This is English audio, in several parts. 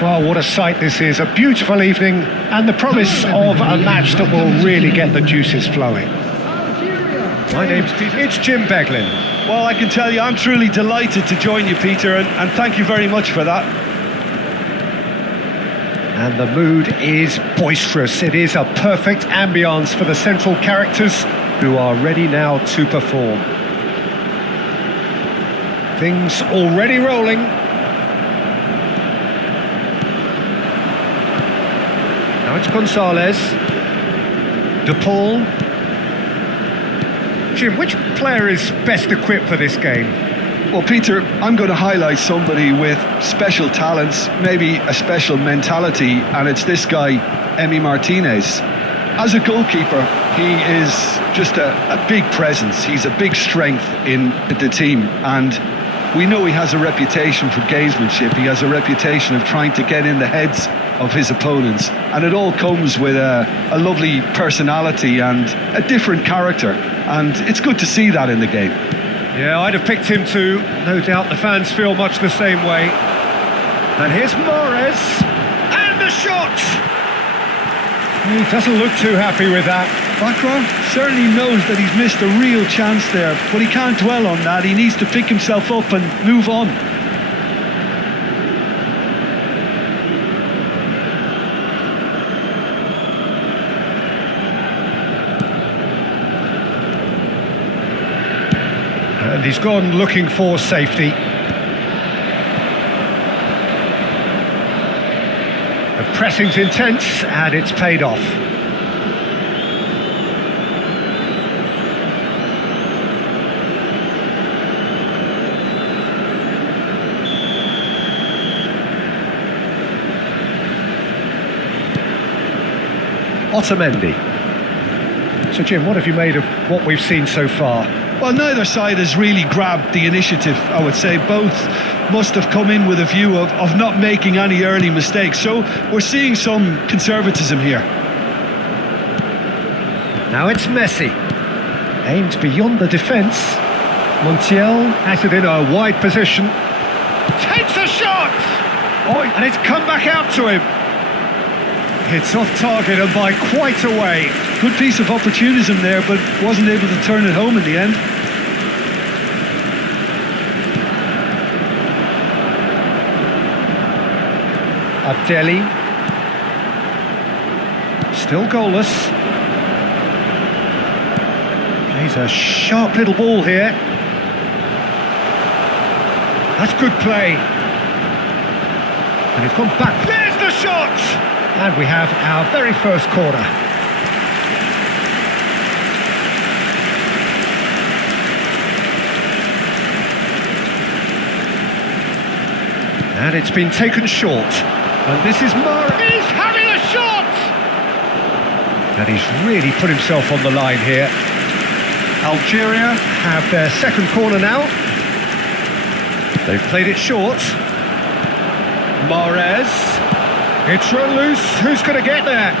Well, what a sight this is. A beautiful evening and the promise of a match that will really get the juices flowing. My name's Peter. It's Jim Beglin. Well, I can tell you I'm truly delighted to join you, Peter, and thank you very much for that. And the mood is boisterous. It is a perfect ambience for the central characters who are ready now to perform. Things already rolling. Now it's Gonzalez. De Paul. Jim, which player is best equipped for this game? Well, Peter, I'm going to highlight somebody with special talents, maybe a special mentality, and it's this guy, Emi Martinez. As a goalkeeper, he is just a big presence. He's a big strength in the team, and we know he has a reputation for gamesmanship. He has a reputation of trying to get in the heads of his opponents, and it all comes with a lovely personality and a different character, and it's good to see that in the game. Yeah, I'd have picked him too. No doubt the fans feel much the same way. And here's Mahrez, and the shot! He doesn't look too happy with that. Bakra certainly knows that he's missed a real chance there, but he can't dwell on that. He needs to pick himself up and move on. And he's gone looking for safety. The pressing's intense and it's paid off. Otamendi. So Jim, what have you made of what we've seen so far? Well, neither side has really grabbed the initiative, I would say. Both must have come in with a view of not making any early mistakes. So we're seeing some conservatism here. Now it's Messi. Aims beyond the defence. Montiel has it in a wide position. Takes a shot! Oh, and it's come back out to him. It's off target and by quite a way. Good piece of opportunism there, but wasn't able to turn it home in the end. Abdelli. Still goalless. Plays a sharp little ball here. That's good play. And it's gone back. There's the shot! And we have our very first corner. And it's been taken short. And this is Mahrez. He's having a shot! And he's really put himself on the line here. Algeria have their second corner now. They've played it short. Mahrez. It's run loose. Who's going to get there?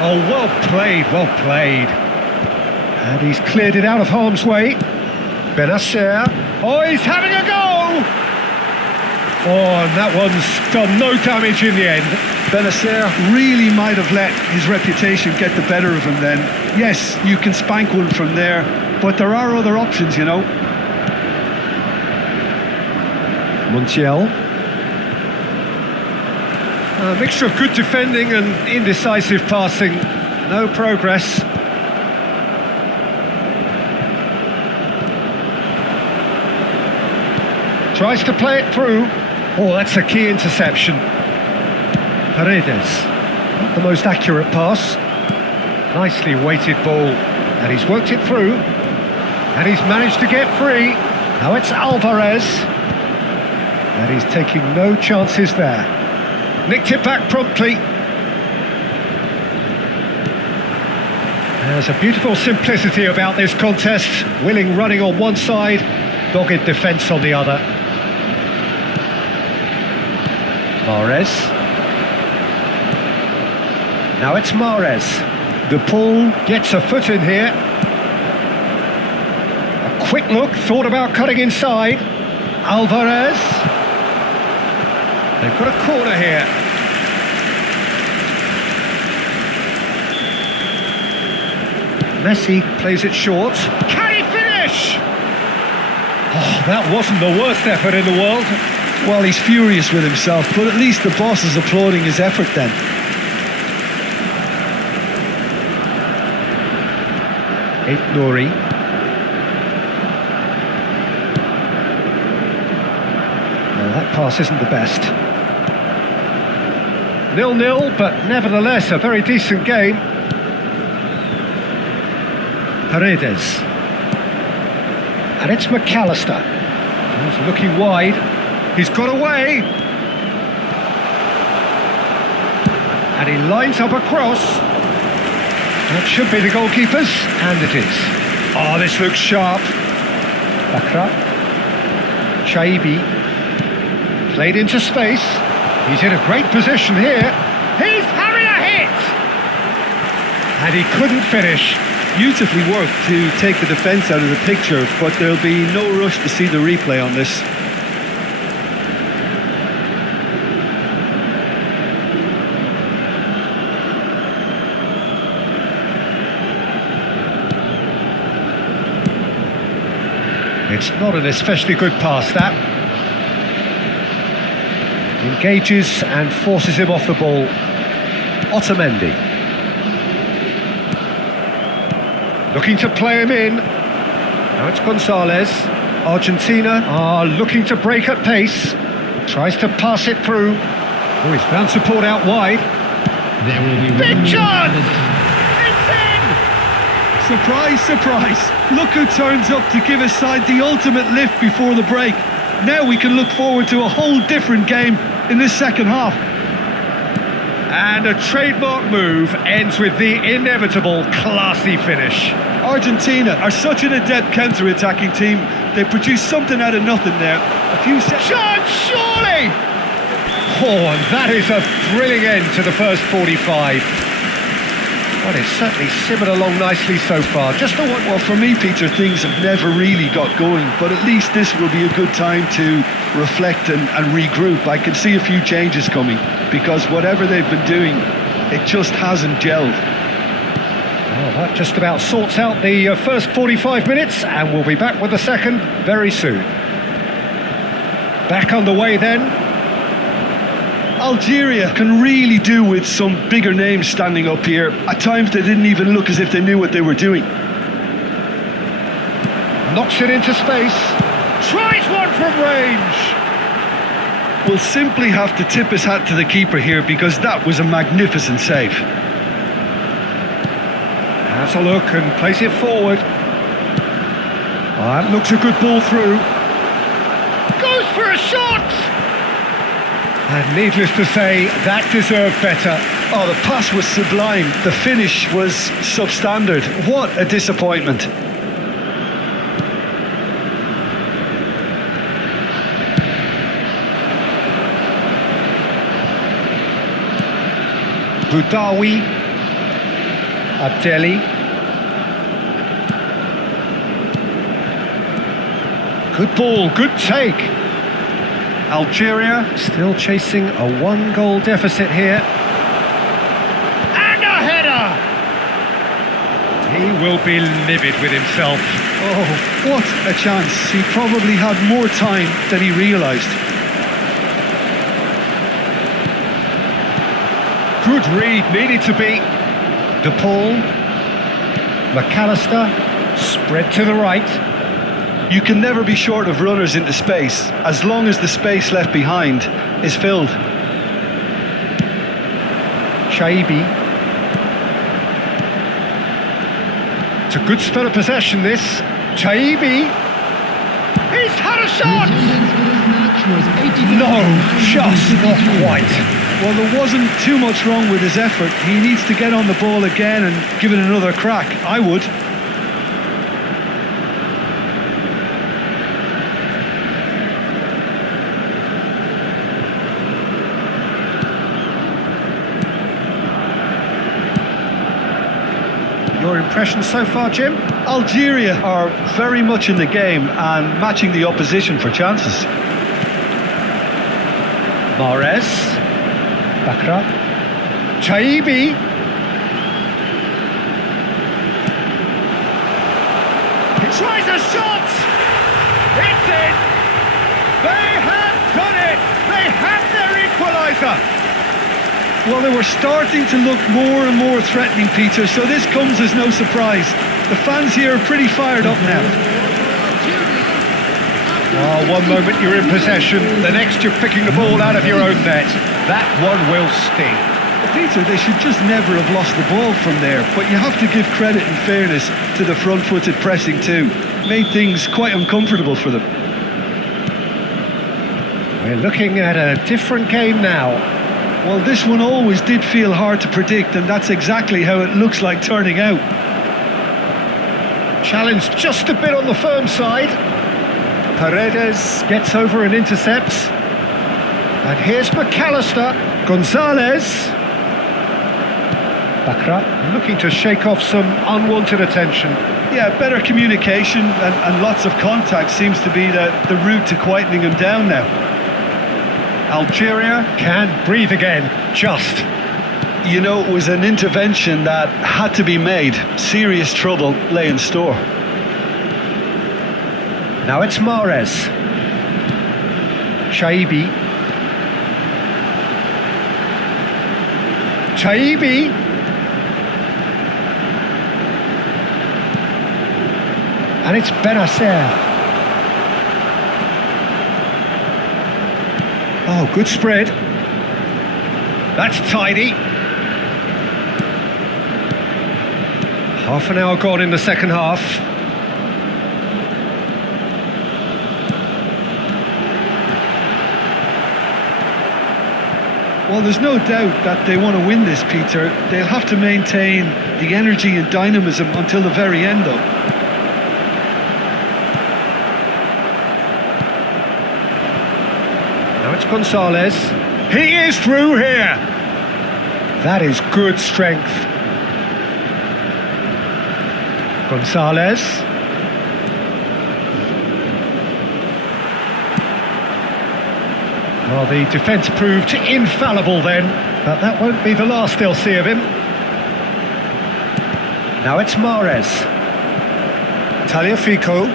Oh, well played, well played. And he's cleared it out of harm's way. Benacer. Oh, he's having a go! Oh, and that one's done no damage in the end. Benacer really might have let his reputation get the better of him then. Yes, you can spank one from there, but there are other options, you know. Montiel. A mixture of good defending and indecisive passing. No progress. Tries to play it through. Oh, that's a key interception. Paredes. Not the most accurate pass. Nicely weighted ball. And he's worked it through. And he's managed to get free. Now it's Alvarez. And he's taking no chances there. Nicked it back promptly. There's a beautiful simplicity about this contest. Willing running on one side, dogged defence on the other. Mahrez. Now it's Mahrez. De Paul gets a foot in here. A quick look, thought about cutting inside. Alvarez. They've got a corner here. Messi plays it short. Can he finish? Oh, that wasn't the worst effort in the world. Well, he's furious with himself, but at least the boss is applauding his effort then. Nouri. Well, that pass isn't the best. 0-0, but nevertheless a very decent game. Paredes. And it's McAllister. He's looking wide. He's got away. And he lines up a cross. That should be the goalkeeper's, and it is. Oh, this looks sharp. Bakra. Chaibi. Played into space. He's in a great position here. He's having a hit! And he couldn't finish. Beautifully worked to take the defence out of the picture, but there'll be no rush to see the replay on this. It's not an especially good pass, that. Engages and forces him off the ball. Otamendi. Looking to play him in. Now it's Gonzalez. Argentina are looking to break at pace. Tries to pass it through. Oh, he's found support out wide. There will be big chance! It's in! Surprise, surprise. Look who turns up to give his side the ultimate lift before the break. Now we can look forward to a whole different game in this second half. And a trademark move ends with the inevitable classy finish. Argentina are such an adept counter-attacking team. They produce something out of nothing there. A few chance, surely! Oh, and that is a thrilling end to the first 45. Well, it's certainly simmered along nicely so far. Just the one. Well, for me, Peter, things have never really got going, but at least this will be a good time to reflect and regroup. I can see a few changes coming, because whatever they've been doing, it just hasn't gelled. Well, that just about sorts out the first 45 minutes, and we'll be back with the second very soon. Back underway then. Algeria can really do with some bigger names standing up here. At times they didn't even look as if they knew what they were doing. Knocks it into space. Tries one from range. We'll simply have to tip his hat to the keeper here, because that was a magnificent save. Has a look and plays it forward. That looks a good ball through. Goes for a shot! And needless to say, that deserved better. Oh, the pass was sublime. The finish was substandard. What a disappointment. Boudaoui. Abdelli. Good ball, good take. Algeria still chasing a one-goal deficit here. And a header! He will be livid with himself. Oh, what a chance. He probably had more time than he realised. Good read, needed to be. De Paul. McAllister. Spread to the right. You can never be short of runners into space, as long as the space left behind is filled. Chaibi. It's a good spell of possession, this. Chaibi. He's had a shot! No, just not quite. Well, there wasn't too much wrong with his effort. He needs to get on the ball again and give it another crack. I would. Your impressions so far, Jim? Algeria are very much in the game and matching the opposition for chances. Mahrez. Bakra. Chaibi. He tries a shot! It's in! They have done it! They have their equaliser! Well, they were starting to look more and more threatening, Peter, so this comes as no surprise. The fans here are pretty fired up now. Oh, one moment you're in possession, the next you're picking the ball out of your own net. That one will sting. Peter, they should just never have lost the ball from there, but you have to give credit and fairness to the front-footed pressing too. Made things quite uncomfortable for them. We're looking at a different game now. Well, this one always did feel hard to predict, and that's exactly how it looks like turning out. Challenge just a bit on the firm side. Paredes gets over and intercepts. And here's McAllister. Gonzalez. Bakra looking to shake off some unwanted attention. Yeah, better communication and lots of contact seems to be the route to quietening him down now. Algeria can breathe again, just. You know, it was an intervention that had to be made. Serious trouble lay in store. Now it's Mahrez. Chaibi. Chaibi. And it's Benacer. Oh, good spread. That's tidy. Half an hour gone in the second half. Well, there's no doubt that they want to win this, Peter. They'll have to maintain the energy and dynamism until the very end, though. Now it's Gonzalez. He is through here. That is good strength. Gonzalez. Well, the defence proved infallible then, but that won't be the last they'll see of him. Now it's Mahrez. Tagliafico.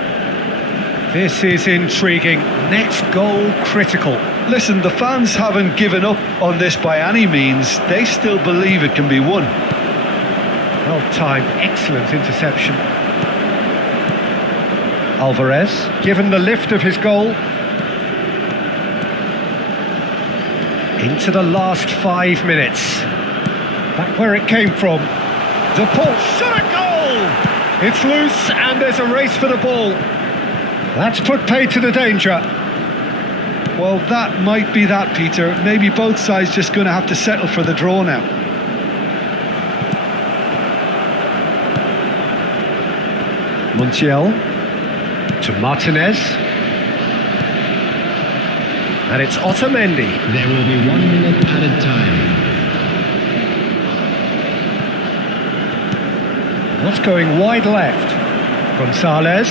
This is intriguing. Next goal critical. Listen, the fans haven't given up on this by any means. They still believe it can be won. Well timed, excellent interception. Alvarez, given the lift of his goal. Into the last 5 minutes. Back where it came from. De Paul shot a goal! It's loose and there's a race for the ball. That's put paid to the danger. Well, that might be that, Peter. Maybe both sides just going to have to settle for the draw now. Montiel to Martinez. And it's Otamendi. There will be 1 minute added time. What's going wide left? Gonzalez.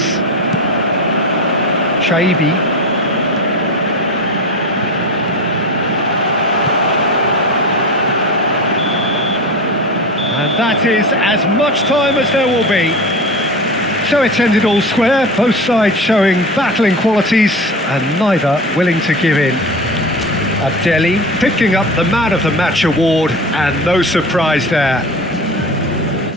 Chaibi. And that is as much time as there will be. So it's ended all square, both sides showing battling qualities and neither willing to give in. Abdelli picking up the Man of the Match award, and no surprise there.